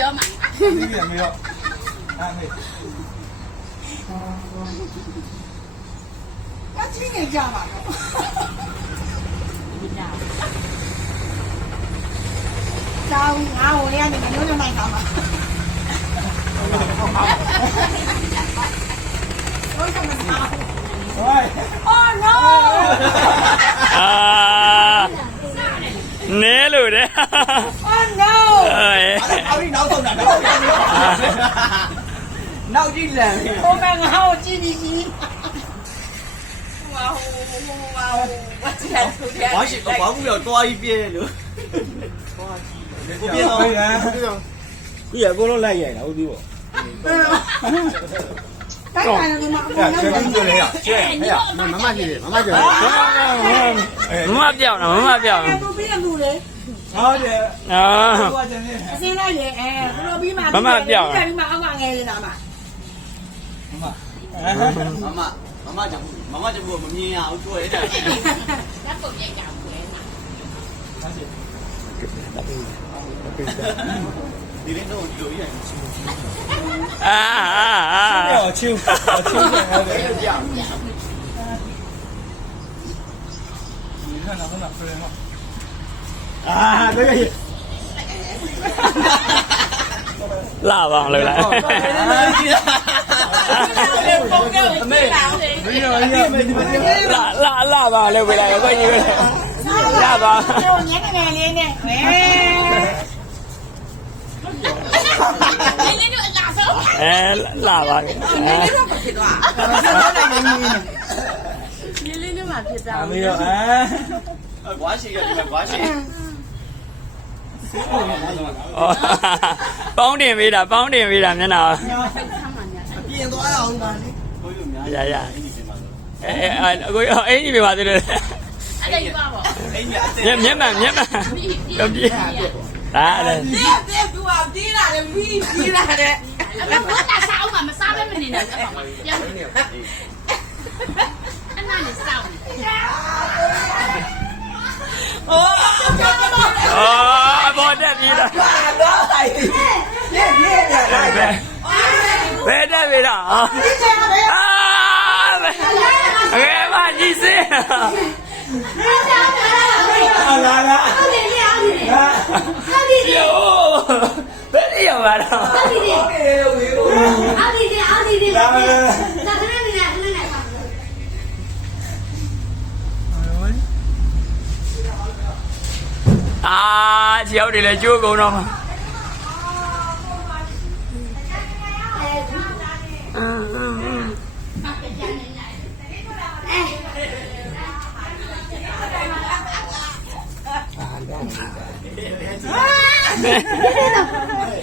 ပြောမှာ ဒီကမေရောအားမေ အချင်းနေကြပါတော့ကျောင်းငါ့ကိုရနေမျိုးနဲ့နိုင်တာပါဟုတ်ကဲ့မစား ဟို Oh no နဲလို့တဲ့ Oh no အားပြီးနောက်ဆုံးတာနောက်ကြည့်လန် ဟိုမှာငါ့ကိုကြည့်ပြီးကြီး ဝါဝါချစ်တယ်သူတည်း ဘာရှိဘာဘူးရောတွားကြီးပြဲလို့ကိုပြဲတော့ခုရအကုန်လုံးလိုက်ရိုက်တာဟုတ်ပြီပေါ့ တိုက်ခိုင်းနေမှာအကုန်လုံး ချက်ပြီးကြလေရချက် ညောမမကြည့်တယ်မမကြည့် မမပြောင်းတာမမပြောင်း သူပြီးရမှုလေ ဟုတ်တယ် အာ ဟိုကကျနေ အစင်းလိုက်လေဘလို့ပြီးမှပြီးမှအောက်ကငယ်နေတာမှာ မမကြောင့်မမြင်ရအောင်တွေ့ရတယ် လက်ပုံရိုက်ကြဘူးလေနာ ဒီနေ့တော့လူရိုက် အာ 要亲，要亲点还得。你看哪个哪分了？啊这个 လာပါအောင်လို့လား ပုံတော့ကြည့်ပါဦးလေ 没有没有， လာပါလို့ပြလိုက်ကိုကြီးရပါ ဟိုညနေလေးနဲ့ဟဲ့ နင်းတို့အလားဆုံး လာပါ နင်းတို့မဖြစ်သွားနင်းလေးတို့မှဖြစ်သွား 没有啊。 ကွာရှိကဒီမှာကွာရှိ ပေါင်းတင်ပေးတာမျက်နှာ ပြင်သွားရအောင်ပါလေကိုယူများ ရအခုအင်းကြီးပြပါသေးတယ် အဲ့ဒါယူပါပေါ့ အိမ်ကြီး မျက်မှန်တော့ပြေးဒါလည်း တဲ့သူကတီးလာတယ်ပြီးလာတယ်အဲ့ဘာသာစားအောင်မစားဘဲမနေနဲ့ပြန်အဲ့နာနေစားအဘောတက်ပြေးတာဘယ်တက်ပြေးတာအငယ်မကြီးစင်း 来了。 ယောဘယ်ရောက်လာတော့ 来来来。ကျောက်တွေလည်းကျိုးကုန်တော့မှာ